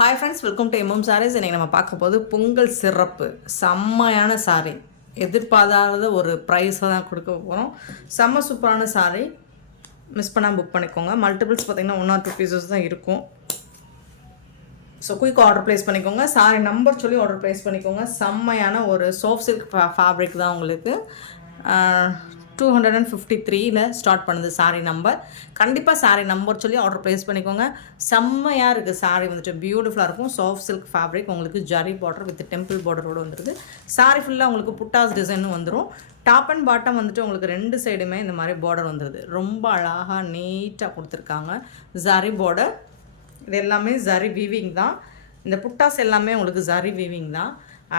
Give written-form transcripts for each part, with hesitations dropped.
Hi friends, welcome to MM sarees. இன்றைக்கி நம்ம பார்க்க போது பொங்கல் சிறப்பு செம்மையான சாரீ. எதிர்பாராத ஒரு ப்ரைஸில் தான் கொடுக்க போகிறோம். செம்ம சூப்பரான சாரீ. மிஸ் பண்ணால் புக் பண்ணிக்கோங்க. மல்டிபிள்ஸ் பார்த்திங்கன்னா 1 or 2 பீசஸ் தான் இருக்கும். ஸோ குயிக் ஆர்டர் ப்ளேஸ் பண்ணிக்கோங்க. சாரீ நம்பர் சொல்லி ஆர்டர் ப்ளேஸ் பண்ணிக்கோங்க. செம்மையான ஒரு சாஃப்ட் சில்க் ஃபேப்ரிக் தான் உங்களுக்கு. 253ல் ஸ்டார்ட் பண்ணுது சாரீ நம்பர். கண்டிப்பாக சாரீ நம்பர் சொல்லி ஆர்டர் ப்ளேஸ் பண்ணிக்கோங்க. செம்மையாக இருக்குது சாரீ, வந்துட்டு பியூட்டிஃபுல்லாக இருக்கும். சாஃப்ட் சில்க் ஃபேப்ரிக், உங்களுக்கு ஜரி பார்டர் வித் டெம்பிள் பார்டரோடு வந்துடுது. சாரீ ஃபுல்லாக உங்களுக்கு புட்டாஸ் டிசைனும் வந்துடும். டாப் அண்ட் பாட்டம் வந்துட்டு உங்களுக்கு 2 சைடுமே இந்த மாதிரி பார்டர் வந்துடுது. ரொம்ப அழகாக நீட்டாக கொடுத்துருக்காங்க. ஜரி பார்டர், இது எல்லாமே ஜரி வீவிங் தான். இந்த புட்டாஸ் எல்லாமே உங்களுக்கு ஜரி வீவிங் தான்.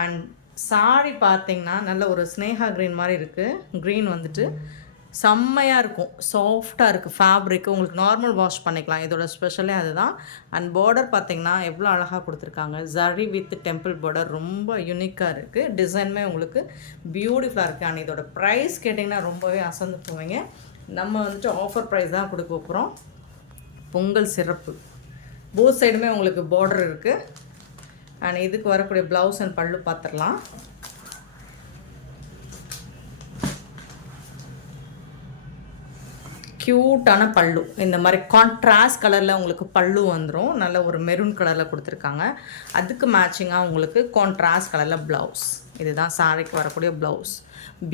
அண்ட் சாரி பார்த்தீங்கன்னா நல்ல ஒரு ஸ்னேகா க்ரீன் மாதிரி இருக்குது. க்ரீன் வந்துட்டு செம்மையாக இருக்கும், சாஃப்டாக இருக்குது ஃபேப்ரிக்கு. உங்களுக்கு நார்மல் வாஷ் பண்ணிக்கலாம், இதோட ஸ்பெஷலே அதுதான். அண்ட் பார்டர் பார்த்திங்கன்னா எவ்வளோ அழகாக கொடுத்துருக்காங்க. ஜரி வித் டெம்பிள் பார்டர் ரொம்ப யூனிக்காக இருக்குது. டிசைனுமே உங்களுக்கு பியூட்டிஃபுல்லாக இருக்குது. அண்ட் இதோட ப்ரைஸ் கேட்டிங்கன்னா ரொம்பவே அசந்து போவீங்க. நம்ம வந்துட்டு ஆஃபர் ப்ரைஸ் தான் கொடுக்க போகிறோம். பொங்கல் சிறப்பு. போத் சைடுமே உங்களுக்கு பார்டர் இருக்குது. அண்ட் இதுக்கு வரக்கூடிய ப்ளவுஸ் அண்ட் பல்லு பார்த்துடலாம். க்யூட்டான பல்லு, இந்த மாதிரி கான்ட்ராஸ்ட் கலரில் உங்களுக்கு பல்லு வந்துடும். நல்ல ஒரு மெரூன் கலரில் கொடுத்துருக்காங்க. அதுக்கு மேட்சிங்காக உங்களுக்கு கான்ட்ராஸ்ட் கலரில் ப்ளவுஸ். இதுதான் சாரிக்கு வரக்கூடிய ப்ளவுஸ்.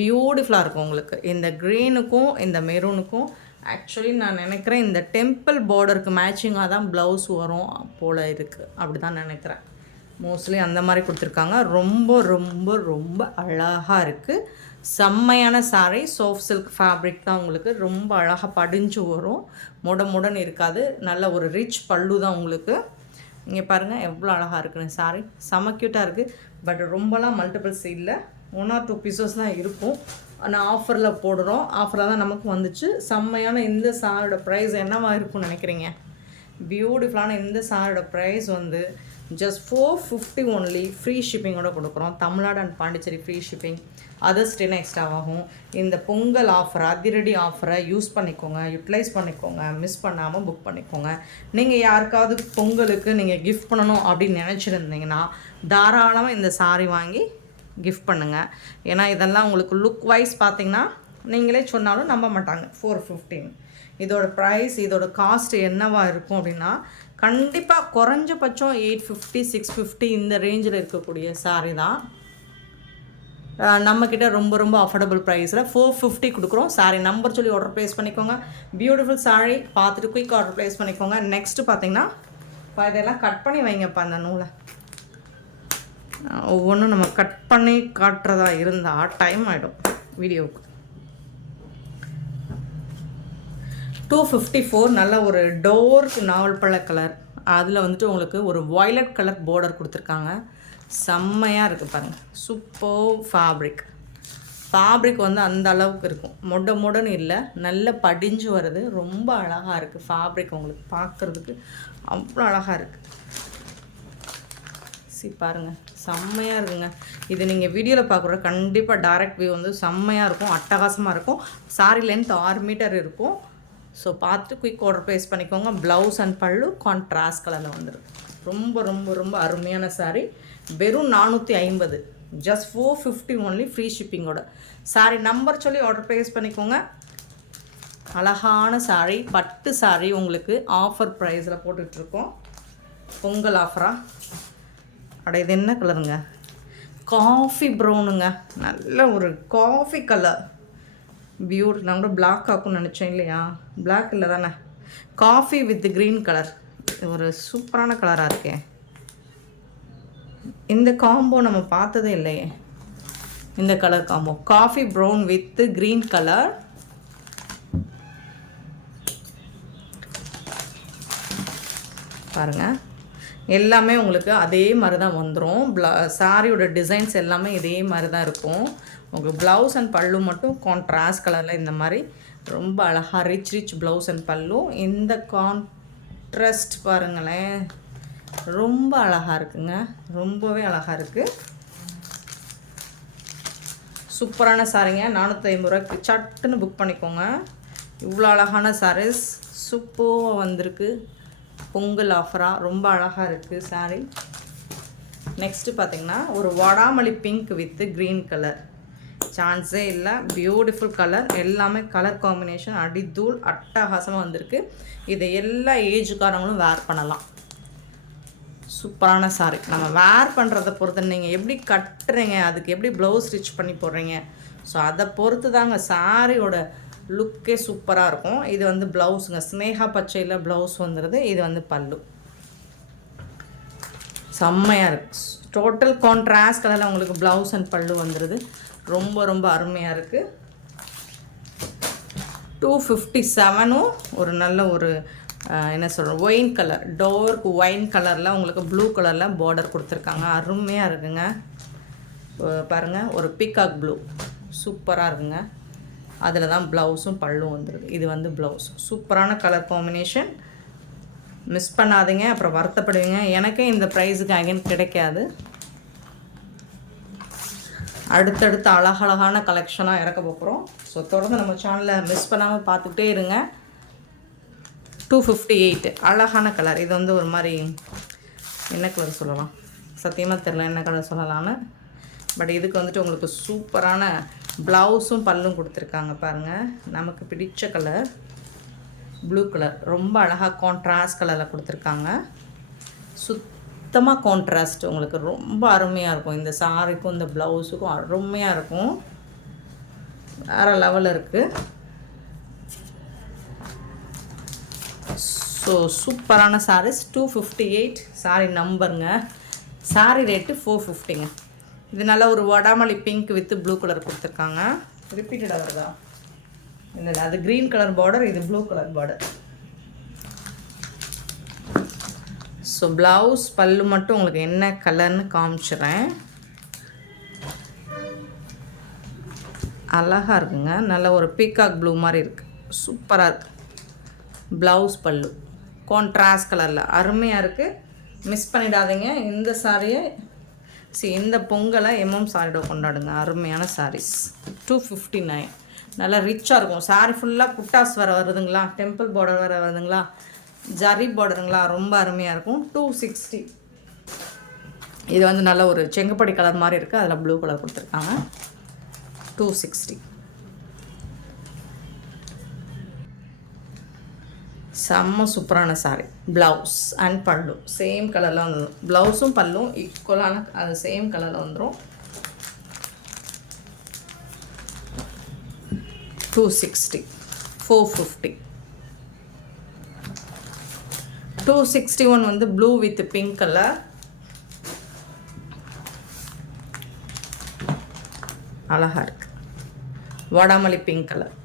பியூட்டிஃபுல்லாக இருக்கும் உங்களுக்கு. இந்த க்ரீனுக்கும் இந்த மெரூனுக்கும் ஆக்சுவலி நான் நினைக்கிறேன் இந்த டெம்பிள் பார்டருக்கு மேட்சிங்காக தான் ப்ளவுஸ் வரும் போல் இருக்குது, அப்படி தான் நினைக்கிறேன். மோஸ்ட்லி அந்த மாதிரி கொடுத்துருக்காங்க. ரொம்ப ரொம்ப ரொம்ப அழகாக இருக்குது. செம்மையான சாரீ. சாஃப்ட் சில்க் ஃபேப்ரிக் தான் உங்களுக்கு. ரொம்ப அழகாக படிஞ்சு வரும், முடன் இருக்காது. நல்ல ஒரு ரிச் பல்லு தான் உங்களுக்கு. இங்கே பாருங்கள் எவ்வளோ அழகாக இருக்குன்னு சாரீ. செம்ம க்யூட்டாக இருக்குது. பட் ரொம்பலாம் மல்டிபிள்ஸ் இல்லை, 1 or 2 பீசஸ் தான் இருக்கும். ஆனால் ஆஃபரில் போடுறோம். ஆஃபரில் தான் நமக்கு வந்துச்சு. செம்மையான இந்த சாரோட ப்ரைஸ் என்னவாக இருக்கும்னு நினைக்கிறீங்க? பியூட்டிஃபுல்லான இந்த சாரோட ப்ரைஸ் வந்து ஜஸ்ட் 450 ஒன்லி. ஃப்ரீ ஷிப்பிங்கோட கொடுக்குறோம். Tamil Nadu and Pondicherry free shipping. Others 10 extra ஆகும். இந்த பொங்கல் ஆஃபரை, அதிரடி ஆஃபரை யூஸ் பண்ணிக்கோங்க, யூட்டிலைஸ் பண்ணிக்கோங்க. மிஸ் பண்ணாமல் புக் பண்ணிக்கோங்க. நீங்கள் யாருக்காவது பொங்கலுக்கு நீங்கள் கிஃப்ட் பண்ணணும் அப்படின்னு நினச்சிருந்தீங்கன்னா தாராளமாக இந்த சாரீ வாங்கி கிஃப்ட் பண்ணுங்கள். ஏன்னா இதெல்லாம் உங்களுக்கு லுக் வைஸ் பார்த்திங்கன்னா நீங்களே சொன்னாலும் நம்ப மாட்டாங்க. 415 இதோட ப்ரைஸ், இதோட காஸ்ட் என்னவாக இருக்கும் அப்படின்னா கண்டிப்பாக குறைஞ்சபட்சம் 850 650 இந்த ரேஞ்சில் இருக்கக்கூடிய சாரீ தான். நம்மக்கிட்ட ரொம்ப ரொம்ப அஃபோர்டபுள் ப்ரைஸில் 450 கொடுக்குறோம். சாரீ நம்பர் சொல்லி ஆர்டர் ப்ளேஸ் பண்ணிக்கோங்க. பியூட்டிஃபுல் சாரீ பார்த்துட்டு குயிக் ஆர்டர் ப்ளேஸ் பண்ணிக்கோங்க. நெக்ஸ்ட்டு பார்த்தீங்கன்னா இதெல்லாம் கட் பண்ணி வைங்கப்பா அந்த நூலை. ஒவ்வொன்றும் நம்ம கட் பண்ணி காட்டுறதா இருந்தால் டைம் ஆகிடும் வீடியோவுக்கு. 254 நல்ல ஒரு டோர்க் நாவல் பழ கலர். அதில் வந்துட்டு உங்களுக்கு ஒரு வயலட் கலர் பார்டர் கொடுத்துருக்காங்க. செம்மையாக இருக்குது பாருங்கள். சூப்பர் ஃபேப்ரிக் வந்து அந்த அளவுக்கு இருக்கும். மொடன்னு இல்லை, நல்ல படிஞ்சு வருது. ரொம்ப அழகாக இருக்குது ஃபேப்ரிக். உங்களுக்கு பார்க்குறதுக்கு அவ்வளோ அழகாக இருக்குது. பாருங்கள், செம்மையாக இருக்குங்க. இது நீங்கள் வீடியோவில் பார்க்குற கண்டிப்பாக டைரக்ட் வியூ வந்து செம்மையாக இருக்கும், அட்டகாசமாக இருக்கும். சாரி லென்த் 6 மீட்டர் இருக்கும். ஸோ பார்த்துட்டு குயிக் ஆர்டர் ப்ளேஸ் பண்ணிக்கோங்க. ப்ளவுஸ் அண்ட் பல்லு கான்ட்ராஸ்ட் கலரில் வந்துடும். ரொம்ப ரொம்ப ரொம்ப அருமையான சாரீ. வெறும் 450, ஜஸ்ட் 450 ஒன்லி, ஃப்ரீ ஷிப்பிங்கோட. சாரீ நம்பர் சொல்லி ஆர்டர் ப்ளேஸ் பண்ணிக்கோங்க. அழகான சாரீ, பட்டு சாரீ உங்களுக்கு ஆஃபர் ப்ரைஸில் போட்டுட்ருக்கோம். பொங்கல் ஆஃபராக. இது என்ன கலருங்க? காஃபி ப்ரௌனுங்க. நல்ல ஒரு காஃபி கலர். பியூட்டி. நான் கூட பிளாக் ஆக்கும்னு நினச்சேன், இல்லையா? பிளாக் இல்லை தானே, காஃபி வித் க்ரீன் கலர். ஒரு சூப்பரான கலராக இருக்கே. இந்த காம்போ நம்ம பார்த்ததே இல்லையே, இந்த colour combo. Coffee brown with green colour. பாருங்கள், எல்லாமே உங்களுக்கு அதே மாதிரி தான் வந்துடும். சாரியோட டிசைன்ஸ் எல்லாமே இதே மாதிரி தான் இருக்கும். உங்களுக்கு ப்ளவுஸ் அண்ட் பல்லு மட்டும் கான்ட்ராஸ்ட் கலரில் இந்த மாதிரி ரொம்ப அழகாக ரிச் ப்ளவுஸ் அண்ட் பல்லு. இந்த கான்ட்ராஸ்ட் பாருங்களேன், ரொம்ப அழகாக இருக்குங்க. ரொம்பவே அழகாக இருக்குது. சூப்பரான சாரீங்க. 450 ரூபாய்க்கு சட்டுன்னு புக் பண்ணிக்கோங்க. இவ்வளோ அழகான சாரீஸ் சூப்பராக வந்திருக்கு. பொங்கல் ஆஃபராக ரொம்ப அழகாக இருக்குது saree. நெக்ஸ்ட்டு பார்த்திங்கன்னா ஒரு வாடாமல்லி பிங்க் வித் க்ரீன் கலர். சான்ஸே இல்லை, பியூட்டிஃபுல் கலர். எல்லாமே கலர் காம்பினேஷன் அடித்தூள் அட்டகாசமாக வந்திருக்கு. இதை எல்லா ஏஜுக்காரங்களும் வேர் பண்ணலாம். சூப்பரான saree. நம்ம வேர் பண்ணுறதை பொறுத்து நீங்கள் எப்படி கட்டுறீங்க, அதுக்கு எப்படி ப்ளவுஸ் ஸ்டிச் பண்ணி போடுறீங்க, ஸோ அதை பொறுத்து தாங்க சாரியோட லுக்கே சூப்பராக இருக்கும். இது வந்து ப்ளவுஸுங்க, ஸ்னேகா பச்சையில் ப்ளவுஸ் வந்துடுது. இது வந்து பல்லு. செம்மையாக இருக்குது. டோட்டல் கான்ட்ராஸ்ட் கலரில் உங்களுக்கு ப்ளவுஸ் அண்ட் பல்லு வந்துடுது. ரொம்ப ரொம்ப அருமையாக இருக்குது. 257 ஒரு நல்ல ஒரு என்ன சொல்கிறோம், ஒயின் கலர், டார்க் ஒயின் கலரில் உங்களுக்கு ப்ளூ கலரில் பார்டர் கொடுத்துருக்காங்க. அருமையாக இருக்குங்க. பாருங்கள், ஒரு பீகாக் ப்ளூ சூப்பராக இருக்குங்க. அதில் தான் ப்ளவுஸும் பல்லும் வந்துடுது. இது வந்து ப்ளவுஸ். சூப்பரான கலர் காம்பினேஷன். மிஸ் பண்ணாதீங்க, அப்புறம் வருத்தப்படுவீங்க. எனக்கே இந்த ப்ரைஸுக்கு அகைன் கிடைக்காது. அடுத்தடுத்து அழகழகான கலெக்ஷனாக இறக்க போகிறோம். ஸோ தொடர்ந்து நம்ம சேனலை மிஸ் பண்ணாமல் பார்த்துக்கிட்டே இருங்க. 258 அழகான கலர். இது வந்து ஒரு மாதிரி என்ன கலர் சொல்லலாம், சத்தியமாக தெரில என்ன கலர் சொல்லலான்னு. பட் இதுக்கு வந்துட்டு உங்களுக்கு சூப்பரான ப்ளவுஸும் பல்லும் கொடுத்துருக்காங்க. பாருங்கள், நமக்கு பிடிச்ச கலர் ப்ளூ கலர். ரொம்ப அழகாக கான்ட்ராஸ்ட் கலரில் கொடுத்துருக்காங்க. சுத்தமாக கான்ட்ராஸ்ட். உங்களுக்கு ரொம்ப அருமையாக இருக்கும். இந்த சாரிக்கும் இந்த ப்ளவுஸுக்கும் அருமையாக இருக்கும். வேறு லெவலில் இருக்குது. ஸோ சூப்பரான சாரீஸ். 258 சாரி நம்பருங்க. சாரி ரேட்டு 450ங்க. இது நல்ல ஒரு வடாமல்லி பிங்க் வித் ப்ளூ கலர் கொடுத்துருக்காங்க. ரிப்பீட்டடாக வருதா? இல்லை, அது க்ரீன் கலர் பார்டர், இது blue colour border. So blouse pallu மட்டும் உங்களுக்கு என்ன கலர்னு காமிச்சிடுறேன். அழகாக இருக்குங்க. நல்ல ஒரு பீகாக் ப்ளூ மாதிரி இருக்குது. சூப்பராக இருக்குது. ப்ளவுஸ் பல்லு கான்ட்ராஸ்ட் கலரில் அருமையாக இருக்குது. மிஸ் பண்ணிடாதீங்க இந்த சாரியை. இந்த பொங்கலை சாரியோட கொண்டாடுங்க. அருமையான சாரீஸ். 259 நல்லா ரிச்சாக இருக்கும். சாரி ஃபுல்லாக புட்டாஸ் வருதுங்களா, டெம்பிள் பார்டர் வருதுங்களா, ஜரி பார்டருங்களா, ரொம்ப அருமையாக இருக்கும். 260. இது வந்து நல்ல ஒரு செங்கப்படி கலர் மாதிரி இருக்குது. அதில் ப்ளூ கலர் கொடுத்துருக்காங்க. 260. செம்ம சூப்பரான சாரி. ப்ளவுஸ் அண்ட் பல்லு சேம் கலரில் வந்துடும். ப்ளவுஸும் பல்லும் ஈக்குவலான அது சேம் கலரில் வந்துடும். 260. 450. 261 வந்து ப்ளூ வித் பிங்க் கலர். அழகாக இருக்குது. வாடாமல்லி பிங்க் கலர்.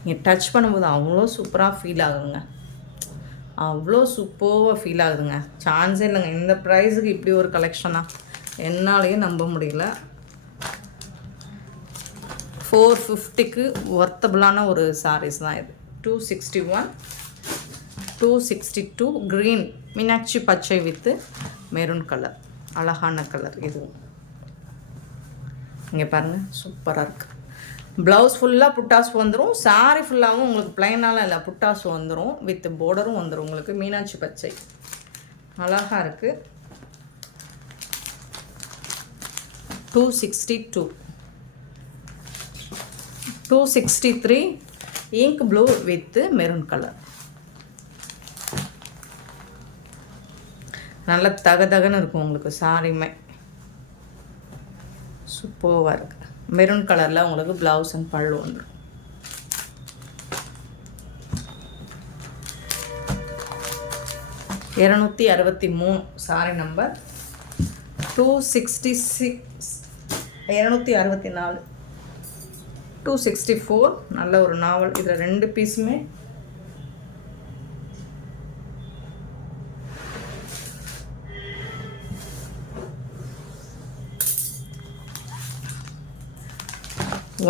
நீங்கள் டச் பண்ணும்போது அவ்வளோ சூப்பராக ஃபீல் ஆகுங்க. அவ்வளோ சூப்பராக ஃபீல் ஆகுதுங்க. சான்ஸே இல்லைங்க. இந்த ப்ரைஸுக்கு இப்படி ஒரு கலெக்ஷனாக என்னாலேயும் நம்ப முடியல. 450க்கு ஒர்த்தபுளான ஒரு சாரீஸ் தான் இது. 261, 262 க்ரீன் மீனாட்சி பச்சை வித்து மெரூன் கலர். அழகான கலர் இதுவும். இங்கே பாருங்கள், சூப்பராக இருக்குது. ப்ளவுஸ் ஃபுல்லாக புட்டாஸ் வந்துடும். சாரி ஃபுல்லாகவும் உங்களுக்கு ப்ளைனாலாம் இல்லை, புட்டாஸ் வந்துடும். வித் பார்டரும் வந்துடும் உங்களுக்கு. மீனாட்சி பச்சை அழகாக இருக்குது. 262. 263 ink blue with maroon colour. நல்ல தகதகன்னு இருக்கும் உங்களுக்கு சாரியுமே. சூப்பராக இருக்குது. மெரூன் கலரில் உங்களுக்கு ப்ளவுஸ் அண்ட் பல்லு வந்துடும். $263 சாரி நம்பர். 266, 264, 264 நல்ல ஒரு நாவல். இதில் 2 பீஸுமே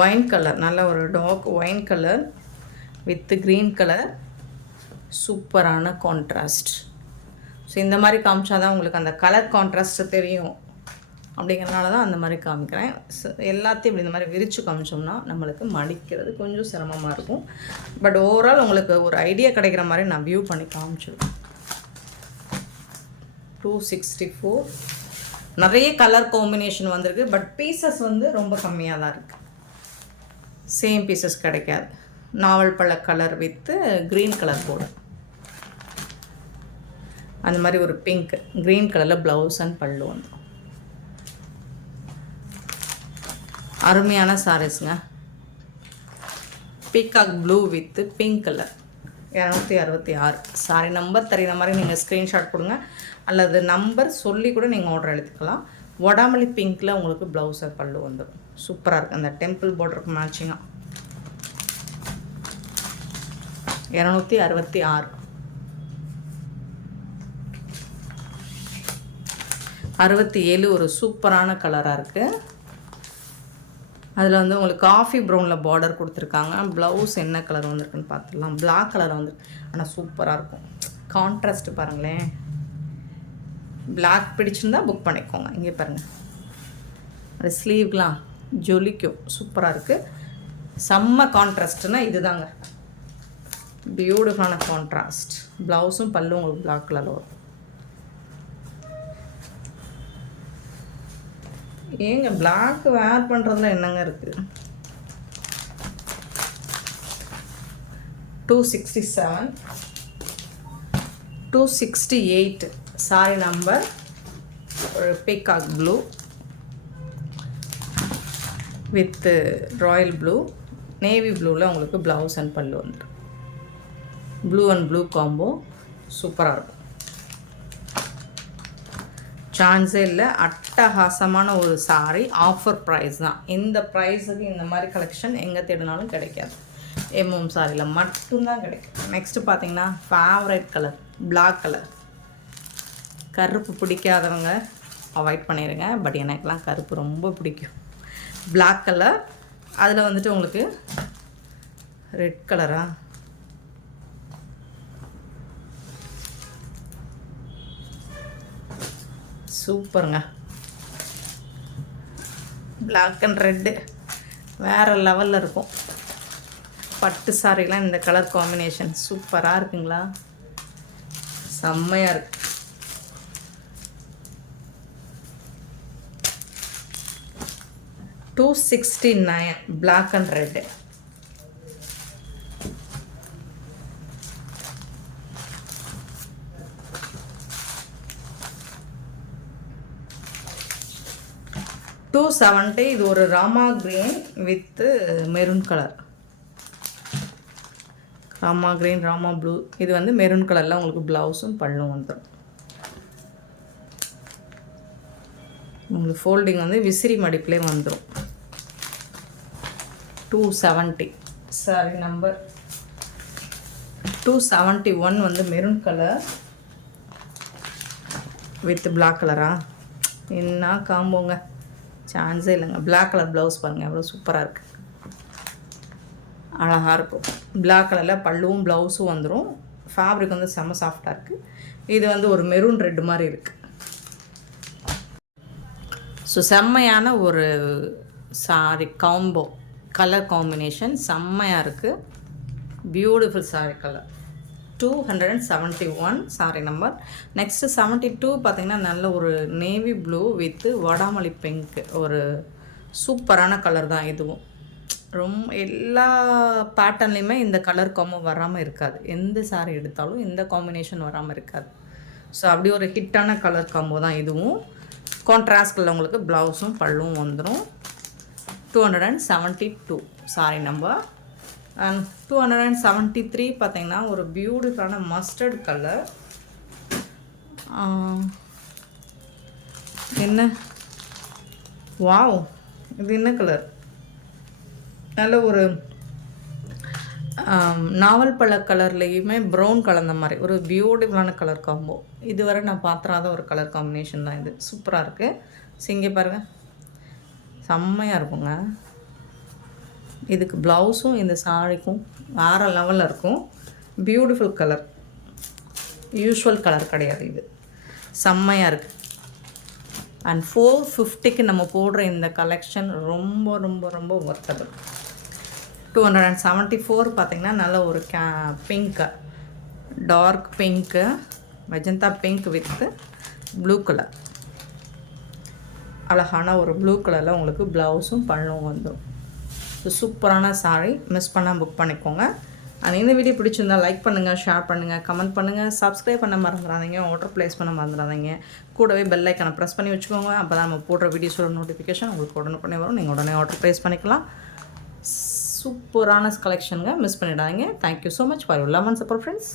ஒயின் கலர். நல்ல ஒரு dark wine colour with green colour. சூப்பரான கான்ட்ராஸ்ட். ஸோ இந்த மாதிரி காமிச்சா தான் உங்களுக்கு அந்த கலர் கான்ட்ராஸ்ட் தெரியும். அப்படிங்கிறனால தான் அந்த மாதிரி காமிக்கிறேன். எல்லாத்தையும் இப்படி இந்த மாதிரி விரித்து காமிச்சோம்னா நம்மளுக்கு மடிக்கிறது கொஞ்சம் சிரமமாக இருக்கும். பட் ஓவரால் உங்களுக்கு ஒரு ஐடியா கிடைக்கிற மாதிரி நான் வியூ பண்ணி காமிச்சிருக்கேன். 264. நிறைய கலர் காம்பினேஷன் வந்திருக்கு. பட் பீசஸ் வந்து ரொம்ப கம்மியாக தான் இருக்குது. சேம் பீசஸ் கிடைக்காது. நாவல் பழ colour with green colour border. அந்த மாதிரி ஒரு பிங்க் க்ரீன் கலரில் ப்ளவுஸ் அண்ட் பல்லு வந்துடும். அருமையான சாரீஸுங்க. Peacock blue with pink colour. 266. Sari number தெரியுற மாதிரி நீங்கள் ஸ்க்ரீன்ஷாட் கொடுங்க, அல்லது நம்பர் சொல்லி கூட நீங்கள் ஆர்டர் எடுத்துக்கலாம். வடாமல்லி பிங்க்கில் உங்களுக்கு ப்ளவுஸ் அண்ட் பல்லு வந்துடும். சூப்பராக இருக்குது. அந்த டெம்பிள் பார்டருக்கு மேட்சிங்காக. 266. 67 ஒரு சூப்பரான கலராக இருக்குது. அதில் வந்து உங்களுக்கு காஃபி ப்ரௌனில் பார்டர் கொடுத்துருக்காங்க. ப்ளவுஸ் என்ன கலர் வந்திருக்குன்னு பார்த்துடலாம். பிளாக் கலர் வந்து, ஆனால் சூப்பராக இருக்கும். கான்ட்ராஸ்ட் பாருங்களேன். பிளாக் பிடிச்சிருந்தா புக் பண்ணிக்கோங்க. இங்கே பாருங்கள், அது ஸ்லீவ்லாம் ஜொலிக்கும். சூப்பராக இருக்குது. செம்ம கான்ட்ராஸ்ட்னா இதுதாங்க. பியூட்டிஃபுல்லான கான்ட்ராஸ்ட். ப்ளவுஸும் பல்லும் உங்களுக்கு பிளாக் கலரில் வரும். ஏங்க பிளாக் வேர் பண்ணுறதுல என்னங்க இருக்குது? 267. 268 சாரி நம்பர். ஒரு peacock blue with Royal blue, navy ப்ளூவில் உங்களுக்கு ப்ளவுஸ் அண்ட் பல்லு வந்துடும். ப்ளூ அண்ட் ப்ளூ காம்போ சூப்பராக இருக்கும். சான்ஸே இல்லை. அட்டகாசமான ஒரு சாரி. ஆஃபர் ப்ரைஸ் தான். இந்த ப்ரைஸுக்கு இந்த மாதிரி கலெக்ஷன் எங்கே தேடினாலும் கிடைக்காது. எம்எம் சாரியில் மட்டும்தான் கிடைக்கும். நெக்ஸ்ட்டு பார்த்தீங்கன்னா ஃபேவரட் கலர் பிளாக் கலர். கருப்பு பிடிக்காதவங்க அவாய்ட் பண்ணிடுங்க. பட் எனக்குலாம் கருப்பு ரொம்ப பிடிக்கும். Black colour. அதில் வந்துட்டு உங்களுக்கு ரெட் கலரா, சூப்பருங்க. பிளாக் அண்ட் ரெட்டு வேறு லெவலில் இருக்கும். பட்டு சாரிலாம் இந்த கலர் காம்பினேஷன் சூப்பராக இருக்குங்களா? செம்மையாக இருக்கு. $269 பிளாக் அண்ட் ரெட்டு. $270. இது ஒரு Rama green with maroon colour. Rama green, Rama blue. இது வந்து மெரூன் கலரில் உங்களுக்கு ப்ளவுஸும் பல்லும் வந்துடும். உங்களுக்கு ஃபோல்டிங் வந்து விசிறி மடிப்புலேயே வந்துடும். 270 சாரி நம்பர். 271 வந்து மெரூன் கலர் வித் பிளாக் கலரா? என்ன காம்போங்க, சான்ஸே இல்லைங்க. பிளாக் கலர் ப்ளவுஸ் பாருங்கள் எவ்வளோ சூப்பராக இருக்குது. அழகாக இருக்கும். பிளாக் கலரில் பல்லுவும் ப்ளவுஸும் வந்துடும். ஃபேப்ரிக் வந்து செம்ம சாஃப்டாக இருக்குது. இது வந்து ஒரு மெரூன் ரெட் மாதிரி இருக்குது. ஸோ செம்மையான ஒரு சாரி காம்போ. கலர் காம்பினேஷன் செம்மையாக இருக்குது. Beautiful sorry colour. 271 sorry number. Next 72 பார்த்திங்கன்னா நல்ல ஒரு நேவி ப்ளூ வித்து வடாமல்லி பிங்க். ஒரு சூப்பரான கலர் தான் இதுவும். ரொம்ப எல்லா பேட்டர்ன்லேயுமே இந்த கலர் காம்போ வராமல் இருக்காது. எந்த சாரி எடுத்தாலும் இந்த காம்பினேஷன் வராமல் இருக்காது. ஸோ அப்படி ஒரு ஹிட்டான கலர் காம்போ தான் இதுவும். கான்ட்ராஸ்டில் உங்களுக்கு ப்ளவுஸும் பல்லும் வந்துடும். 272 சாரி நம்பர். அண்ட் 273 பார்த்திங்கன்னா ஒரு பியூட்டிஃபுல்லான மஸ்டர்ட் கலர். என்ன வாவ், இது என்ன கலர்? நல்ல ஒரு நாவல் பழ கலர்லேயுமே ப்ரௌன் கலந்த மாதிரி ஒரு பியூட்டிஃபுல்லான கலர் காம்போ. இதுவரை நான் பார்த்துறாத ஒரு கலர் காம்பினேஷன் தான் இது. சூப்பராக இருக்குது. இங்கே பாருங்கள், செம்மையாக இருக்குங்க. இதுக்கு ப்ளவுஸும் இந்த சாரிக்கும் வேறு லெவலில் இருக்கும். Beautiful colour. யூஷுவல் கலர் கிடையாது இது. செம்மையாக இருக்குது. அண்ட் 450க்கு நம்ம போடுற இந்த கலெக்ஷன் ரொம்ப ரொம்ப ரொம்ப ஒர்த்தபிள். 274 பார்த்திங்கன்னா நல்ல ஒரு pink, dark pink, magenta pink with blue colour, அழகான ஒரு ப்ளூ கலரில் உங்களுக்கு ப்ளவுஸும் பல்லும் வந்துடும். ஸோ சூப்பரான சாரீ, மிஸ் பண்ணால் புக் பண்ணிக்கோங்க. அண்ட் இந்த வீடியோ பிடிச்சிருந்தால் லைக் பண்ணுங்கள், ஷேர் பண்ணுங்கள், கமெண்ட் பண்ணுங்கள், சப்ஸ்கிரைப் பண்ண மறந்துடாதீங்க, ஆர்டர் ப்ளேஸ் பண்ண மறந்துடாதீங்க. கூடவே பெல் ஐக்கனை ப்ரெஸ் பண்ணி வச்சுக்கோங்க. அப்போ தான் நம்ம போடுற வீடியோஸோட நோட்டிஃபிகேஷன் உங்களுக்கு உடனே வரும். நீங்கள் உடனே ஆர்டர் ப்ளேஸ் பண்ணிக்கலாம். சூப்பரான கலெக்ஷனுங்க, மிஸ் பண்ணிடாதீங்க. Thank you so much for your love and support friends.